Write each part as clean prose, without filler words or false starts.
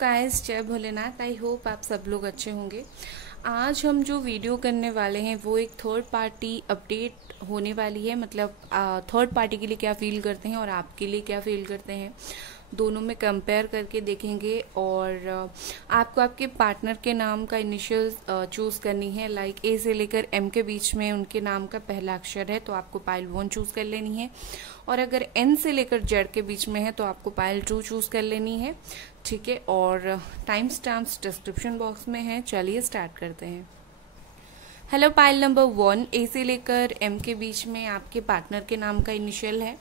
Guys, जय Bholenath. I hope आप सब लोग अच्छे होंगे। आज हम जो वीडियो करने वाले हैं वो एक थर्ड पार्टी अपडेट होने वाली है। मतलब थर्ड पार्टी के लिए क्या फील करते हैं और आपके लिए क्या फील करते हैं, दोनों में कंपेयर करके देखेंगे। और आपको आपके पार्टनर के नाम का इनिशियल चूज़ करनी है। लाइक ए से लेकर एम के बीच में उनके नाम का पहला अक्षर है तो आपको पाइल 1 चूज़ कर लेनी है, और अगर एन से लेकर जेड के बीच में है तो आपको पाइल 2 चूज़ कर लेनी है। ठीक है, और टाइम स्टैम्प्स डिस्क्रिप्शन बॉक्स में है। चलिए स्टार्ट करते हैं। हेलो, पाइल नंबर 1 ए से लेकर एम के बीच में आपके पार्टनर के नाम का इनिशियल है,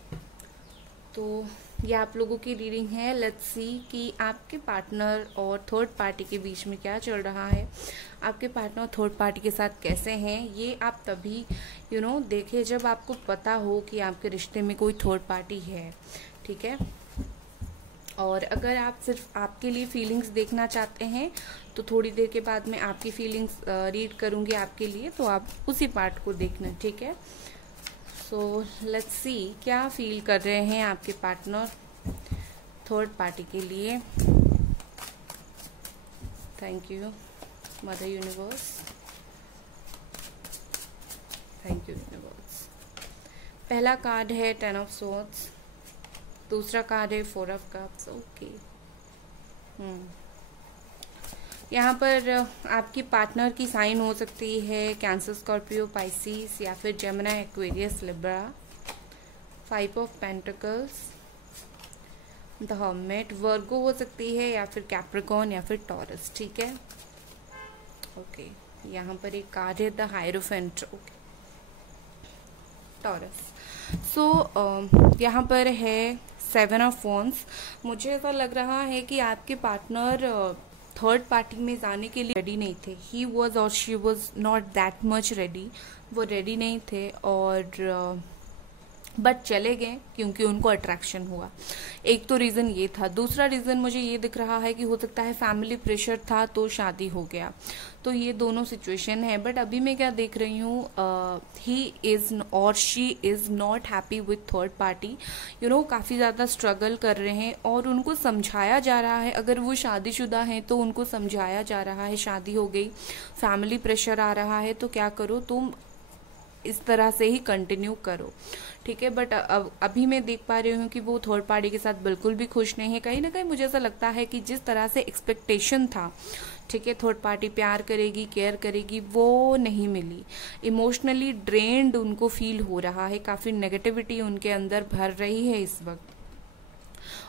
तो ये आप लोगों की रीडिंग है। लेट्स सी कि आपके पार्टनर और थर्ड पार्टी के बीच में क्या चल रहा है, आपके पार्टनर थर्ड पार्टी के साथ कैसे हैं। ये आप तभी देखें जब आपको पता हो कि आपके रिश्ते में कोई थर्ड पार्टी है। ठीक है, और अगर आप सिर्फ आपके लिए फीलिंग्स देखना चाहते हैं तो थोड़ी देर के बाद मैं आपकी फीलिंग्स रीड करूँगी आपके लिए, तो आप उसी पार्ट को देखना। ठीक है, सो लेट्स सी क्या फील कर रहे हैं आपके पार्टनर थर्ड पार्टी के लिए। Thank you mother universe, thank you universe. पहला कार्ड है 10 ऑफ स्वॉर्ड्स, दूसरा कार्ड है 4 ऑफ कप्स। ओके, यहाँ पर आपकी पार्टनर की साइन हो सकती है कैंसर, स्कॉर्पियो, पाइसिस या फिर Gemini, Aquarius, Libra. 5 of pentacles, the hermit, Virgo हो सकती है या फिर कैप्रिकॉर्न या फिर टॉरस। ठीक है, ओके। यहाँ पर एक कार्ड है the hierophant. Okay, Taurus. So यहाँ पर है 7 ऑफ वॉन्ड्स। मुझे ऐसा लग रहा है कि आपके पार्टनर थर्ड पार्टी में जाने के लिए रेडी नहीं थे। ही वॉज और she was not that much ready, वो रेडी नहीं थे और बट चले गए क्योंकि उनको अट्रैक्शन हुआ। एक तो रीज़न ये था। दूसरा रीज़न मुझे ये दिख रहा है कि हो सकता है फैमिली प्रेशर था तो शादी हो गया। तो ये दोनों सिचुएशन है। बट अभी मैं क्या देख रही हूँ, ही इज़ और she is not happy with third party. काफ़ी ज़्यादा स्ट्रगल कर रहे हैं और उनको समझाया जा रहा है। अगर वो शादीशुदा हैं तो उनको समझाया जा रहा है शादी हो गई, फैमिली प्रेशर आ रहा है तो क्या करो, तुम इस तरह से ही कंटिन्यू करो। ठीक है, बट अभी मैं देख पा रही हूँ कि वो थर्ड पार्टी के साथ बिल्कुल भी खुश नहीं है। कहीं ना कहीं मुझे ऐसा लगता है कि जिस तरह से एक्सपेक्टेशन था, ठीक है, थर्ड पार्टी प्यार करेगी, केयर करेगी, वो नहीं मिली। इमोशनली ड्रेन्ड उनको फील हो रहा है, काफ़ी नेगेटिविटी उनके अंदर भर रही है इस वक्त।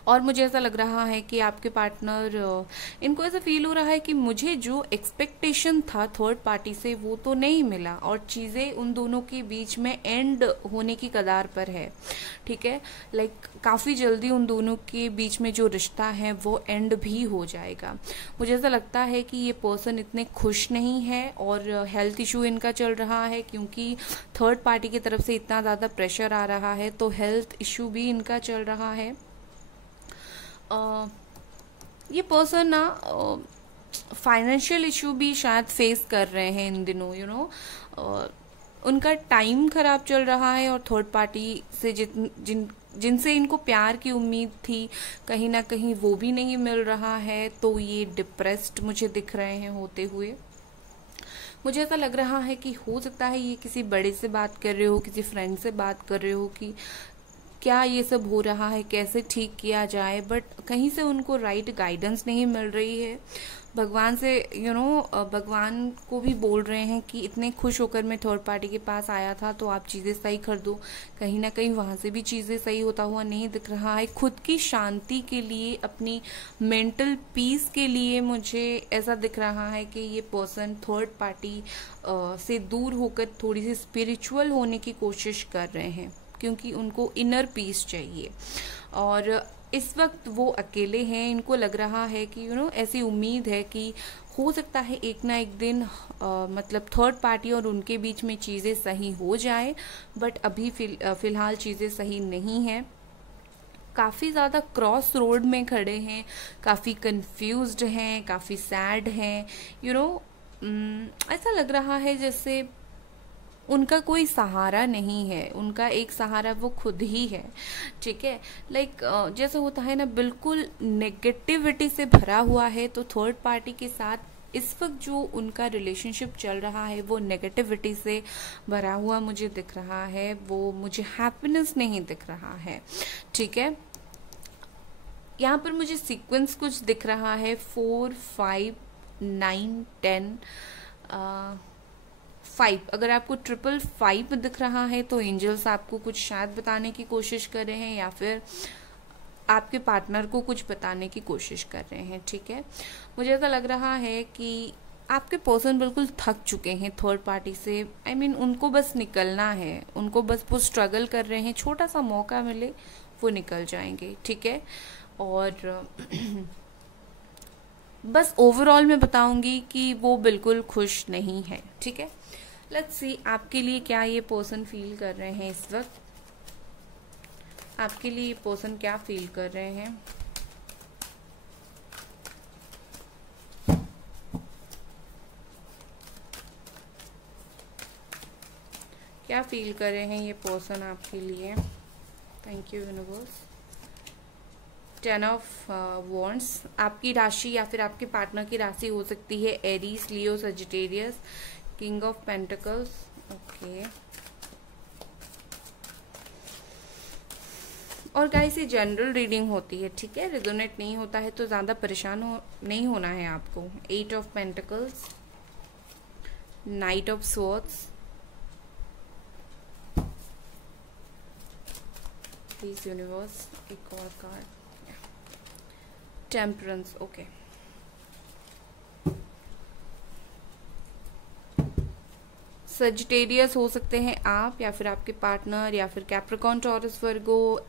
और मुझे ऐसा लग रहा है कि आपके पार्टनर, इनको ऐसा फील हो रहा है कि मुझे जो एक्सपेक्टेशन था थर्ड पार्टी से वो तो नहीं मिला और चीज़ें उन दोनों के बीच में एंड होने की कगार पर है। ठीक है, लाइक काफ़ी जल्दी उन दोनों के बीच में जो रिश्ता है वो एंड भी हो जाएगा। मुझे ऐसा लगता है कि ये पर्सन इतने खुश नहीं है और हेल्थ इशू इनका चल रहा है क्योंकि थर्ड पार्टी की तरफ से इतना ज़्यादा प्रेशर आ रहा है, तो हेल्थ इशू भी इनका चल रहा है। ये पर्सन ना फाइनेंशियल इशू भी शायद फेस कर रहे हैं इन दिनों। उनका टाइम खराब चल रहा है और थर्ड पार्टी से जिनसे इनको प्यार की उम्मीद थी, कहीं ना कहीं वो भी नहीं मिल रहा है, तो ये डिप्रेस्ड मुझे दिख रहे हैं होते हुए। मुझे ऐसा लग रहा है कि हो सकता है ये किसी बड़े से बात कर रहे हो, किसी फ्रेंड से बात कर रहे हो कि क्या ये सब हो रहा है, कैसे ठीक किया जाए, बट कहीं से उनको राइट गाइडेंस नहीं मिल रही है। भगवान से भगवान को भी बोल रहे हैं कि इतने खुश होकर मैं थर्ड पार्टी के पास आया था तो आप चीज़ें सही कर दो। कहीं ना कहीं वहाँ से भी चीज़ें सही होता हुआ नहीं दिख रहा है। खुद की शांति के लिए, अपनी मेंटल पीस के लिए मुझे ऐसा दिख रहा है कि ये पर्सन थर्ड पार्टी से दूर होकर थोड़ी सी स्पिरिचुअल होने की कोशिश कर रहे हैं क्योंकि उनको इनर पीस चाहिए। और इस वक्त वो अकेले हैं। इनको लग रहा है कि ऐसी उम्मीद है कि हो सकता है एक ना एक दिन मतलब थर्ड पार्टी और उनके बीच में चीज़ें सही हो जाए, बट अभी फिलहाल चीज़ें सही नहीं हैं। काफ़ी ज़्यादा क्रॉस रोड में खड़े हैं, काफ़ी कंफ्यूज्ड हैं, काफ़ी सैड हैं। ऐसा लग रहा है जैसे उनका कोई सहारा नहीं है, उनका एक सहारा वो खुद ही है, ठीक है। लाइक जैसे होता है ना, बिल्कुल नेगेटिविटी से भरा हुआ है, तो थर्ड पार्टी के साथ इस वक्त जो उनका रिलेशनशिप चल रहा है वो नेगेटिविटी से भरा हुआ मुझे दिख रहा है, वो मुझे हैप्पीनेस नहीं दिख रहा है, ठीक है। यहाँ पर मुझे सीक्वेंस कुछ दिख रहा है 4, 5, 9, 10, 5। अगर आपको 555 दिख रहा है तो एंजल्स आपको कुछ शायद बताने की कोशिश कर रहे हैं, या फिर आपके पार्टनर को कुछ बताने की कोशिश कर रहे हैं, ठीक है। मुझे ऐसा लग रहा है कि आपके पर्सन बिल्कुल थक चुके हैं थर्ड पार्टी से। I mean, उनको बस निकलना है, उनको बस वो स्ट्रगल कर रहे हैं, छोटा सा मौका मिले वो निकल जाएंगे, ठीक है। और बस ओवरऑल मैं बताऊंगी कि वो बिल्कुल खुश नहीं है, ठीक है। लेट्स सी आपके लिए क्या ये पर्सन फील कर रहे हैं इस वक्त, आपके लिए ये पर्सन क्या फील कर रहे हैं। क्या फील कर रहे हैं ये पर्सन आपके लिए। Thank you universe. 10 of wands, आपकी राशि या फिर आपके पार्टनर की राशि हो सकती है Aries, Leo, Sagittarius. King of pentacles, okay. और गाइस ये जनरल रीडिंग होती है, ठीक है। रेजोनेट नहीं होता है तो ज्यादा परेशान नहीं होना है आपको। 8 of pentacles, night of swords, please universe एक और कार्ड। Temperance, okay. सजिटेरियस हो सकते हैं आप, या फिर आपके पार्टनर, या फिर कैप्रिकॉर्न, टॉरस, वर्गो,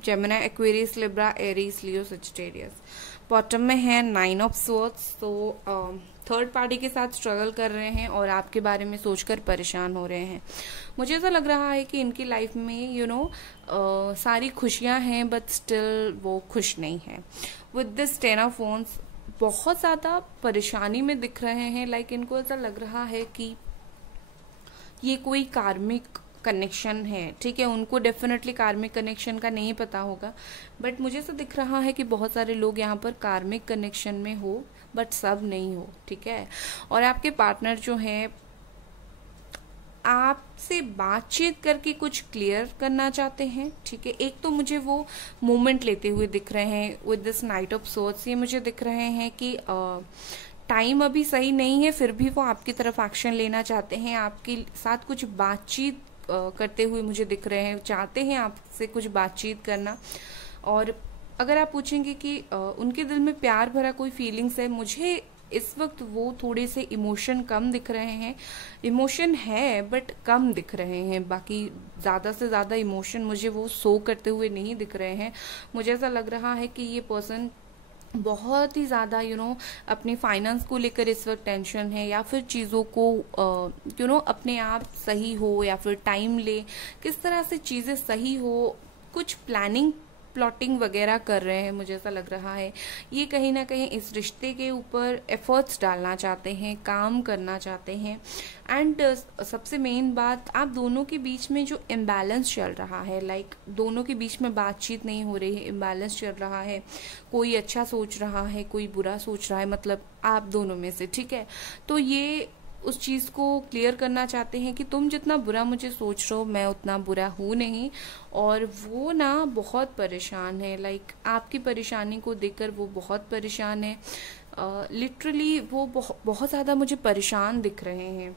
Gemini, Aquarius, Libra, Aries, Leo, Sagittarius. Bottom में है 9 ऑफ स्वॉर्ड्स, तो थर्ड पार्टी के साथ स्ट्रगल कर रहे हैं और आपके बारे में सोचकर परेशान हो रहे हैं। मुझे ऐसा लग रहा है कि इनकी लाइफ में सारी खुशियां हैं, बट स्टिल वो खुश नहीं है। विद दिस 10 ऑफ वॉन्ड्स बहुत ज्यादा परेशानी में दिख रहे हैं। लाइक इनको ऐसा लग रहा है कि ये कोई कार्मिक कनेक्शन है, ठीक है। उनको डेफिनेटली कार्मिक कनेक्शन का नहीं पता होगा, बट मुझे ऐसा दिख रहा है कि बहुत सारे लोग यहाँ पर कार्मिक कनेक्शन में हो, बट सब नहीं हो, ठीक है। और आपके पार्टनर जो है आपसे बातचीत करके कुछ क्लियर करना चाहते हैं, ठीक है। एक तो मुझे वो मोमेंट लेते हुए दिख रहे हैं with this night of swords. ये मुझे दिख रहे हैं कि टाइम अभी सही नहीं है, फिर भी वो आपकी तरफ एक्शन लेना चाहते हैं, आपके साथ कुछ बातचीत करते हुए मुझे दिख रहे हैं, चाहते हैं आपसे कुछ बातचीत करना। और अगर आप पूछेंगे कि उनके दिल में प्यार भरा कोई फीलिंग्स है, मुझे इस वक्त वो थोड़े से इमोशन कम दिख रहे हैं। इमोशन है बट कम दिख रहे हैं, बाकी ज़्यादा से ज़्यादा इमोशन मुझे वो शो करते हुए नहीं दिख रहे हैं। मुझे ऐसा लग रहा है कि ये पर्सन बहुत ही ज़्यादा अपने फाइनेंस को लेकर इस वक्त टेंशन है, या फिर चीज़ों को अपने आप सही हो, या फिर टाइम ले, किस तरह से चीज़ें सही हो, कुछ प्लानिंग प्लॉटिंग वगैरह कर रहे हैं। मुझे ऐसा लग रहा है ये कहीं ना कहीं इस रिश्ते के ऊपर एफर्ट्स डालना चाहते हैं, काम करना चाहते हैं। एंड सबसे मेन बात, आप दोनों के बीच में जो इम्बैलेंस चल रहा है, लाइक दोनों के बीच में बातचीत नहीं हो रही है, इम्बैलेंस चल रहा है, कोई अच्छा सोच रहा है, कोई बुरा सोच रहा है, मतलब आप दोनों में से, ठीक है। तो ये उस चीज़ को क्लियर करना चाहते हैं कि तुम जितना बुरा मुझे सोच रहे हो, मैं उतना बुरा हूँ नहीं। और वो ना बहुत परेशान है, लाइक आपकी परेशानी को देखकर वो बहुत परेशान है। लिटरली वो बहुत ज़्यादा मुझे परेशान दिख रहे हैं।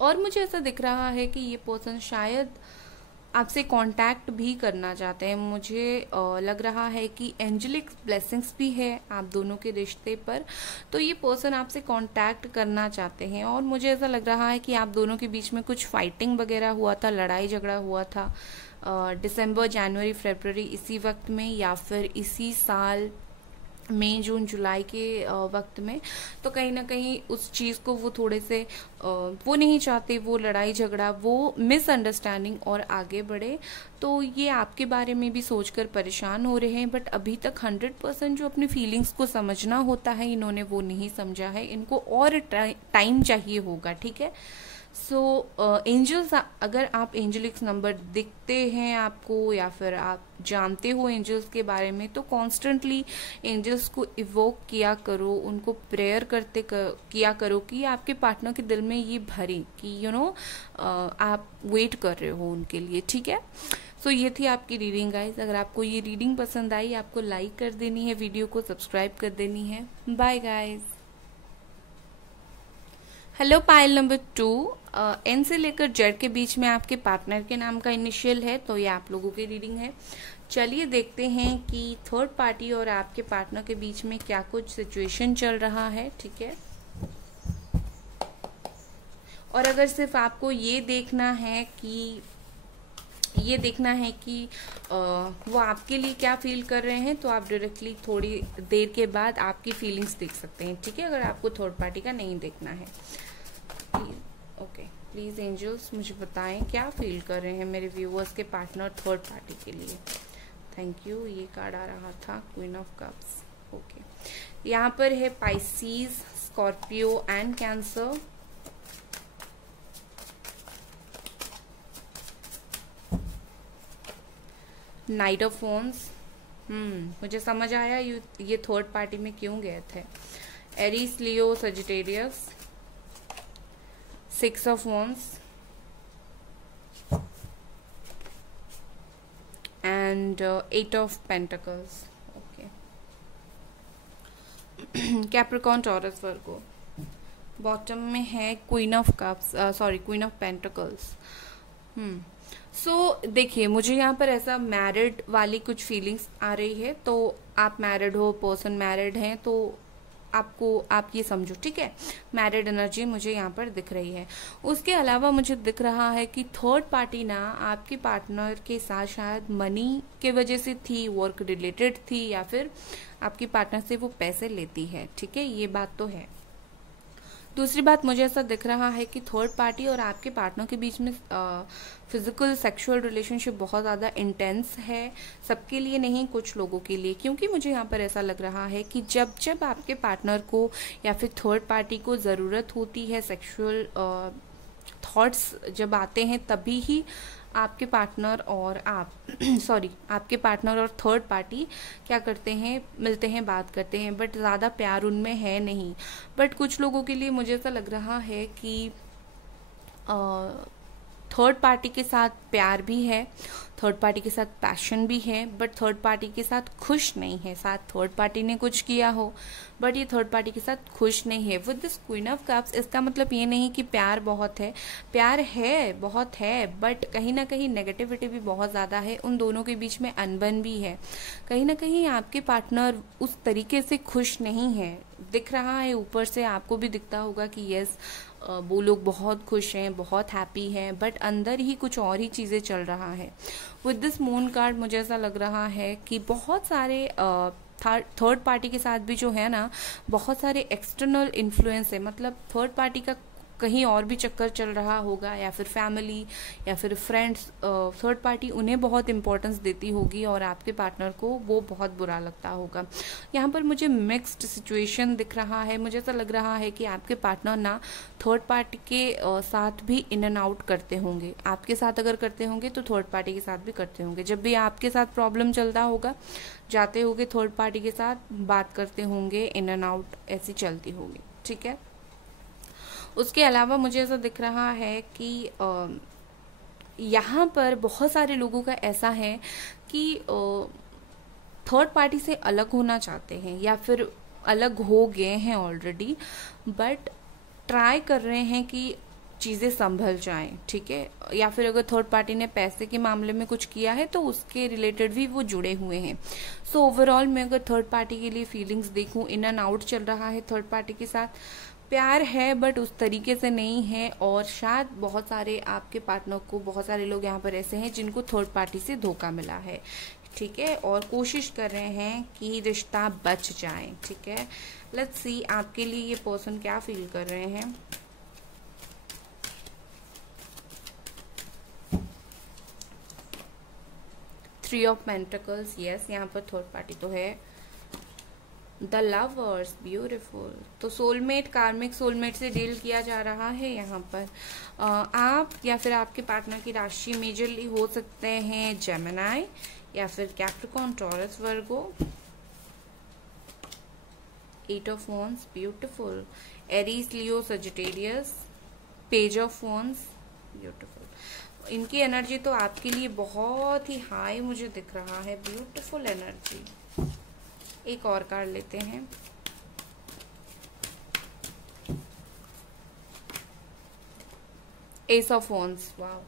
और मुझे ऐसा दिख रहा है कि ये पर्सन शायद आपसे कांटेक्ट भी करना चाहते हैं। मुझे लग रहा है कि एंजेलिक ब्लेसिंग्स भी है आप दोनों के रिश्ते पर, तो ये पर्सन आपसे कांटेक्ट करना चाहते हैं। और मुझे ऐसा लग रहा है कि आप दोनों के बीच में कुछ फाइटिंग वगैरह हुआ था, लड़ाई झगड़ा हुआ था दिसंबर, जनवरी, फरवरी इसी वक्त में, या फिर इसी साल मई, जून, जुलाई के वक्त में। तो कहीं ना कहीं उस चीज़ को वो थोड़े से वो नहीं चाहते, वो लड़ाई झगड़ा, वो मिसअंडरस्टैंडिंग और आगे बढ़े। तो ये आपके बारे में भी सोचकर परेशान हो रहे हैं, बट अभी तक 100% जो अपनी फीलिंग्स को समझना होता है इन्होंने वो नहीं समझा है। इनको और टाइम चाहिए होगा, ठीक है। सो एंजल्स, अगर आप एंजलिक्स नंबर दिखते हैं आपको या फिर आप जानते हो एंजल्स के बारे में, तो कॉन्स्टेंटली एंजल्स को इवोक किया करो, उनको प्रेयर किया करो कि आपके पार्टनर के दिल में ये भरे कि आप वेट कर रहे हो उनके लिए, ठीक है। सो ये थी आपकी रीडिंग गाइज। अगर आपको ये रीडिंग पसंद आई, आपको लाइक कर देनी है, वीडियो को सब्सक्राइब कर देनी है। Bye guys. हेलो पाइल नंबर 2, एन से लेकर जेड के बीच में आपके पार्टनर के नाम का इनिशियल है, तो ये आप लोगों की रीडिंग है। चलिए देखते हैं कि थर्ड पार्टी और आपके पार्टनर के बीच में क्या कुछ सिचुएशन चल रहा है, ठीक है। और अगर सिर्फ आपको ये देखना है कि वो आपके लिए क्या फील कर रहे हैं, तो आप डायरेक्टली थोड़ी देर के बाद आपकी फीलिंग्स देख सकते हैं, ठीक है, अगर आपको थर्ड पार्टी का नहीं देखना है। प्लीज एंजल्स मुझे बताएं क्या फील कर रहे हैं मेरे व्यूअर्स के पार्टनर थर्ड पार्टी के लिए। Thank you. ये कार्ड आ रहा था क्वीन ऑफ कप्स। ओके, यहाँ पर है Pisces, Scorpio and cancer. Night of phones. मुझे समझ आया ये थर्ड पार्टी में क्यों गए थे। Aries, Leo, Sagittarius. Six of phones and eight of pentacles. Okay, Capricorn, Taurus, Virgo. Bottom में है queen of cups, queen of pentacles. So देखिए, मुझे यहाँ पर ऐसा मैरिड वाली कुछ फीलिंग्स आ रही है, तो आप मैरिड हो, पर्सन मैरिड है, तो आप ये समझो, ठीक है। मैरिड एनर्जी मुझे यहाँ पर दिख रही है। उसके अलावा मुझे दिख रहा है कि थर्ड पार्टी ना आपके पार्टनर के साथ शायद मनी के वजह से थी, वर्क रिलेटेड थी, या फिर आपके पार्टनर से वो पैसे लेती है, ठीक है, ये बात तो है। दूसरी बात, मुझे ऐसा दिख रहा है कि थर्ड पार्टी और आपके पार्टनर के बीच में फिजिकल सेक्सुअल रिलेशनशिप बहुत ज़्यादा इंटेंस है। सबके लिए नहीं, कुछ लोगों के लिए, क्योंकि मुझे यहाँ पर ऐसा लग रहा है कि जब जब आपके पार्टनर को या फिर थर्ड पार्टी को ज़रूरत होती है, सेक्सुअल थॉट्स जब आते हैं, तभी ही आपके पार्टनर और आपके पार्टनर और थर्ड पार्टी क्या करते हैं, मिलते हैं, बात करते हैं, बट ज़्यादा प्यार उनमें है नहीं। बट कुछ लोगों के लिए मुझे ऐसा लग रहा है कि थर्ड पार्टी के साथ प्यार भी है, थर्ड पार्टी के साथ पैशन भी है, बट थर्ड पार्टी के साथ खुश नहीं है। साथ थर्ड पार्टी ने कुछ किया हो, बट ये थर्ड पार्टी के साथ खुश नहीं है। With this queen of cups, इसका मतलब ये नहीं कि प्यार बहुत है, प्यार है, बहुत है, बट कहीं ना कहीं नेगेटिविटी भी बहुत ज़्यादा है। उन दोनों के बीच में अनबन भी है। कहीं ना कहीं आपके पार्टनर उस तरीके से खुश नहीं है, दिख रहा है। ऊपर से आपको भी दिखता होगा कि यस, वो लोग बहुत खुश हैं, बहुत हैप्पी हैं, बट अंदर ही कुछ और ही चीज़ें चल रहा है। विद दिस मून कार्ड मुझे ऐसा लग रहा है कि बहुत सारे थर्ड पार्टी के साथ भी जो है ना, बहुत सारे एक्सटर्नल इन्फ्लुएंस है। मतलब थर्ड पार्टी का कहीं और भी चक्कर चल रहा होगा, या फिर फैमिली या फिर फ्रेंड्स, थर्ड पार्टी उन्हें बहुत इंपॉर्टेंस देती होगी और आपके पार्टनर को वो बहुत बुरा लगता होगा। यहाँ पर मुझे मिक्स्ड सिचुएशन दिख रहा है। मुझे ऐसा लग रहा है कि आपके पार्टनर ना थर्ड पार्टी के साथ भी इन एंड आउट करते होंगे। आपके साथ अगर करते होंगे तो थर्ड पार्टी के साथ भी करते होंगे। जब भी आपके साथ प्रॉब्लम चलता होगा, जाते होंगे थर्ड पार्टी के साथ, बात करते होंगे, इन एंड आउट ऐसी चलती होगी, ठीक है। उसके अलावा मुझे ऐसा दिख रहा है कि यहाँ पर बहुत सारे लोगों का ऐसा है कि थर्ड पार्टी से अलग होना चाहते हैं, या फिर अलग हो गए हैं ऑलरेडी, बट ट्राई कर रहे हैं कि चीज़ें संभल जाएं, ठीक है। या फिर अगर थर्ड पार्टी ने पैसे के मामले में कुछ किया है तो उसके रिलेटेड भी वो जुड़े हुए हैं। सो ओवरऑल मैं अगर थर्ड पार्टी के लिए फीलिंग्स देखूं, इन एंड आउट चल रहा है थर्ड पार्टी के साथ, प्यार है बट उस तरीके से नहीं है। और शायद बहुत सारे आपके पार्टनर को, बहुत सारे लोग यहाँ पर ऐसे हैं जिनको थर्ड पार्टी से धोखा मिला है, ठीक है, और कोशिश कर रहे हैं कि रिश्ता बच जाए, ठीक है। लेट्स सी आपके लिए ये पर्सन क्या फील कर रहे हैं। थ्री ऑफ पेंटिकल्स, यस, यहाँ पर थर्ड पार्टी तो है। The lovers, beautiful. तो सोलमेट, कार्मिक सोलमेट से डील किया जा रहा है यहाँ पर। आप या फिर आपके पार्टनर की राशि मेजरली हो सकते हैं जेमिनी या फिर Capricorn, Taurus, Virgo. 8 of wands, beautiful. Aries, Leo, Sagittarius, page of wands, beautiful. इनकी एनर्जी तो आपके लिए बहुत ही हाई मुझे दिख रहा है, ब्यूटिफुल एनर्जी। एक और कार्ड लेते हैं। S of wands, wow.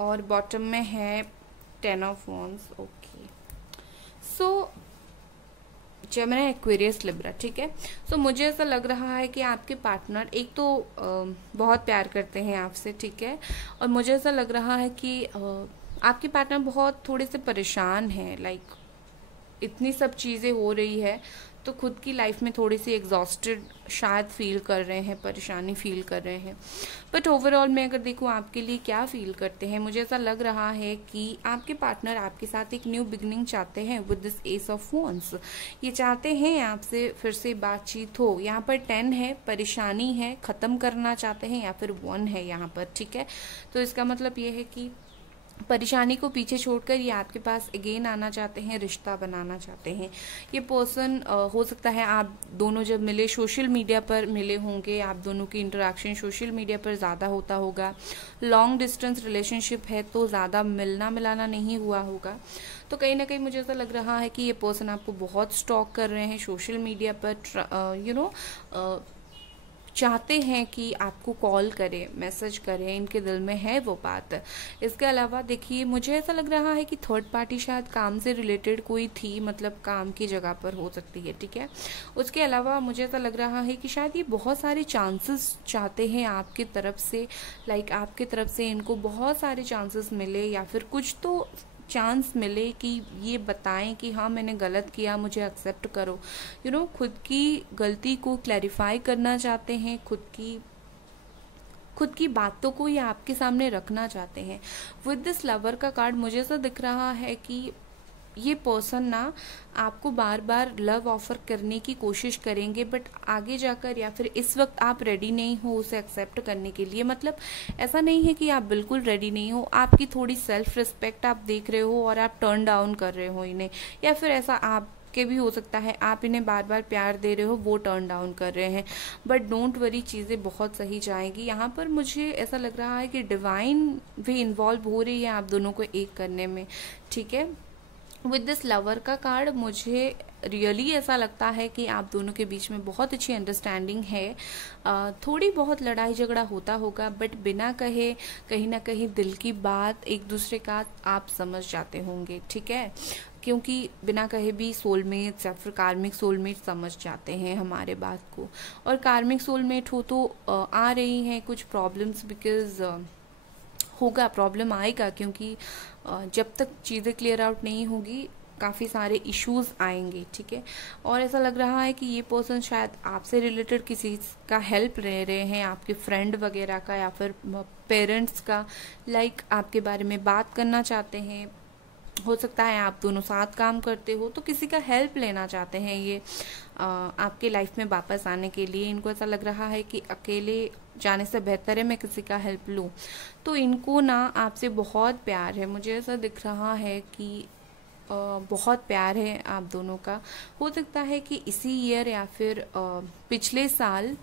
और बॉटम में है 10 of wands, okay. So Gemini, Aquarius, Libra, ठीक है। सो मुझे ऐसा लग रहा है कि आपके पार्टनर एक तो बहुत प्यार करते हैं आपसे, ठीक है। और मुझे ऐसा लग रहा है कि आपके पार्टनर बहुत थोड़े से परेशान हैं, लाइक इतनी सब चीज़ें हो रही है तो खुद की लाइफ में थोड़ी सी एग्जॉस्टेड शायद फील कर रहे हैं, परेशानी फील कर रहे हैं। बट ओवरऑल मैं अगर देखूँ आपके लिए क्या फील करते हैं, मुझे ऐसा लग रहा है कि आपके पार्टनर आपके साथ एक न्यू बिगनिंग चाहते हैं with this S of wands। ये चाहते हैं आपसे फिर से बातचीत हो। यहाँ पर 10 है, परेशानी है, ख़त्म करना चाहते हैं, या फिर 1 है यहाँ पर, ठीक है। तो इसका मतलब ये है कि परेशानी को पीछे छोड़कर ये आपके पास अगेन आना चाहते हैं, रिश्ता बनाना चाहते हैं। ये पर्सन हो सकता है आप दोनों जब मिले सोशल मीडिया पर मिले होंगे, आप दोनों की इंटरेक्शन सोशल मीडिया पर ज़्यादा होता होगा। लॉन्ग डिस्टेंस रिलेशनशिप है तो ज़्यादा मिलना मिलाना नहीं हुआ होगा। तो कहीं ना कहीं मुझे ऐसा लग रहा है कि ये पर्सन आपको बहुत स्टॉक कर रहे हैं सोशल मीडिया पर, चाहते हैं कि आपको कॉल करें, मैसेज करें, इनके दिल में है वो बात। इसके अलावा देखिए मुझे ऐसा लग रहा है कि थर्ड पार्टी शायद काम से रिलेटेड कोई थी, मतलब काम की जगह पर हो सकती है, ठीक है। उसके अलावा मुझे ऐसा लग रहा है कि शायद ये बहुत सारे चांसेस चाहते हैं आपकी तरफ से, लाइक आपकी तरफ से इनको बहुत सारे चांसेस मिले या फिर कुछ तो चांस मिले कि ये बताएं कि हाँ मैंने गलत किया, मुझे एक्सेप्ट करो। खुद की गलती को क्लैरिफाई करना चाहते हैं, खुद की बातों को ये आपके सामने रखना चाहते हैं। विद दिस लवर का कार्ड मुझे ऐसा दिख रहा है कि ये पर्सन ना आपको बार बार लव ऑफर करने की कोशिश करेंगे, बट आगे जाकर या फिर इस वक्त आप रेडी नहीं हो उसे एक्सेप्ट करने के लिए। मतलब ऐसा नहीं है कि आप बिल्कुल रेडी नहीं हो, आपकी थोड़ी सेल्फ रिस्पेक्ट आप देख रहे हो और आप टर्न डाउन कर रहे हो इन्हें, या फिर ऐसा आप के भी हो सकता है आप इन्हें बार बार प्यार दे रहे हो, वो टर्न डाउन कर रहे हैं। बट डोंट वरी, चीज़ें बहुत सही जाएंगी। यहाँ पर मुझे ऐसा लग रहा है कि डिवाइन भी इन्वॉल्व हो रही है आप दोनों को एक करने में, ठीक है। विद दिस लवर का कार्ड मुझे रियली ऐसा लगता है कि आप दोनों के बीच में बहुत अच्छी अंडरस्टैंडिंग है। थोड़ी बहुत लड़ाई झगड़ा होता होगा, बट बिना कहे कहीं ना कहीं दिल की बात एक दूसरे का आप समझ जाते होंगे, ठीक है। क्योंकि बिना कहे भी सोलमेट्स या फिर कार्मिक सोलमेट समझ जाते हैं हमारे बात को। और कार्मिक सोलमेट हो तो आ रही हैं कुछ प्रॉब्लम्स, बिकॉज होगा, प्रॉब्लम आएगा, क्योंकि जब तक चीज़ें क्लियर आउट नहीं होगी काफ़ी सारे इश्यूज आएंगे, ठीक है। और ऐसा लग रहा है कि ये पर्सन शायद आपसे रिलेटेड किसी का हेल्प ले रहे हैं, आपके फ्रेंड वगैरह का या फिर पेरेंट्स का, लाइक आपके बारे में बात करना चाहते हैं। हो सकता है आप दोनों साथ काम करते हो तो किसी का हेल्प लेना चाहते हैं ये आपके लाइफ में वापस आने के लिए। इनको ऐसा लग रहा है कि अकेले जाने से बेहतर है मैं किसी का हेल्प लूँ। तो इनको ना आपसे बहुत प्यार है, मुझे ऐसा दिख रहा है कि बहुत प्यार है आप दोनों का। हो सकता है कि इसी ईयर या फिर पिछले साल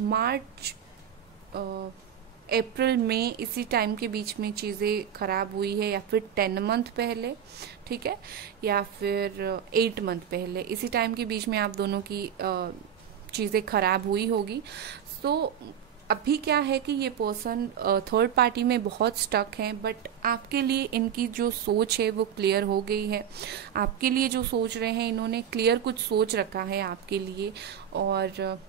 मार्च अप्रैल में इसी टाइम के बीच में चीज़ें ख़राब हुई है, या फिर 10 मंथ पहले, ठीक है, या फिर 8 मंथ पहले, इसी टाइम के बीच में आप दोनों की चीज़ें ख़राब हुई होगी। सो अभी क्या है कि ये पर्सन थर्ड पार्टी में बहुत स्टक हैं, बट आपके लिए इनकी जो सोच है वो क्लियर हो गई है। आपके लिए जो सोच रहे हैं इन्होंने क्लियर कुछ सोच रखा है आपके लिए, और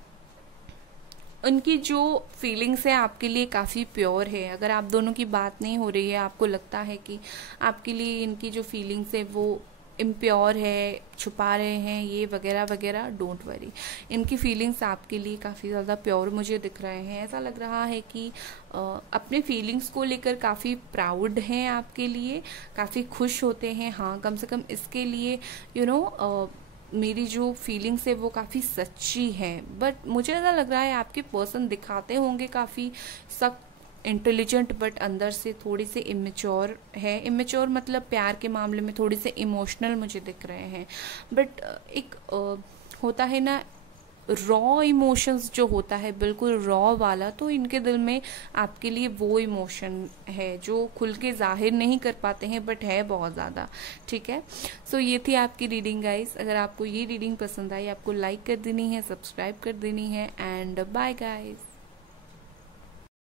उनकी जो फीलिंग्स है आपके लिए काफ़ी प्योर है। अगर आप दोनों की बात नहीं हो रही है, आपको लगता है कि आपके लिए इनकी जो फीलिंग्स है वो इम्प्योर है, छुपा रहे हैं ये वगैरह वगैरह, डोंट वरी। इनकी फीलिंग्स आपके लिए काफ़ी ज़्यादा प्योर मुझे दिख रहे हैं। ऐसा लग रहा है कि अपने फीलिंग्स को लेकर काफ़ी प्राउड हैं आपके लिए, काफ़ी खुश होते हैं। हाँ, कम से कम इसके लिए मेरी जो फीलिंग्स है वो काफ़ी सच्ची हैं। बट मुझे ऐसा लग रहा है आपके पर्सन दिखाते होंगे काफ़ी सख्त, इंटेलिजेंट, बट अंदर से थोड़ी से इमेच्योर है। इमेच्योर मतलब प्यार के मामले में थोड़ी से इमोशनल मुझे दिख रहे हैं। बट एक होता है ना रॉ इमोशंस जो होता है, बिल्कुल रॉ वाला, तो इनके दिल में आपके लिए वो इमोशन है जो खुल के जाहिर नहीं कर पाते हैं, बट है बहुत ज़्यादा। ठीक है, सो ये थी आपकी रीडिंग गाइस। अगर आपको ये रीडिंग पसंद आई, आपको लाइक कर देनी है, सब्सक्राइब कर देनी है, एंड बाय गाइस।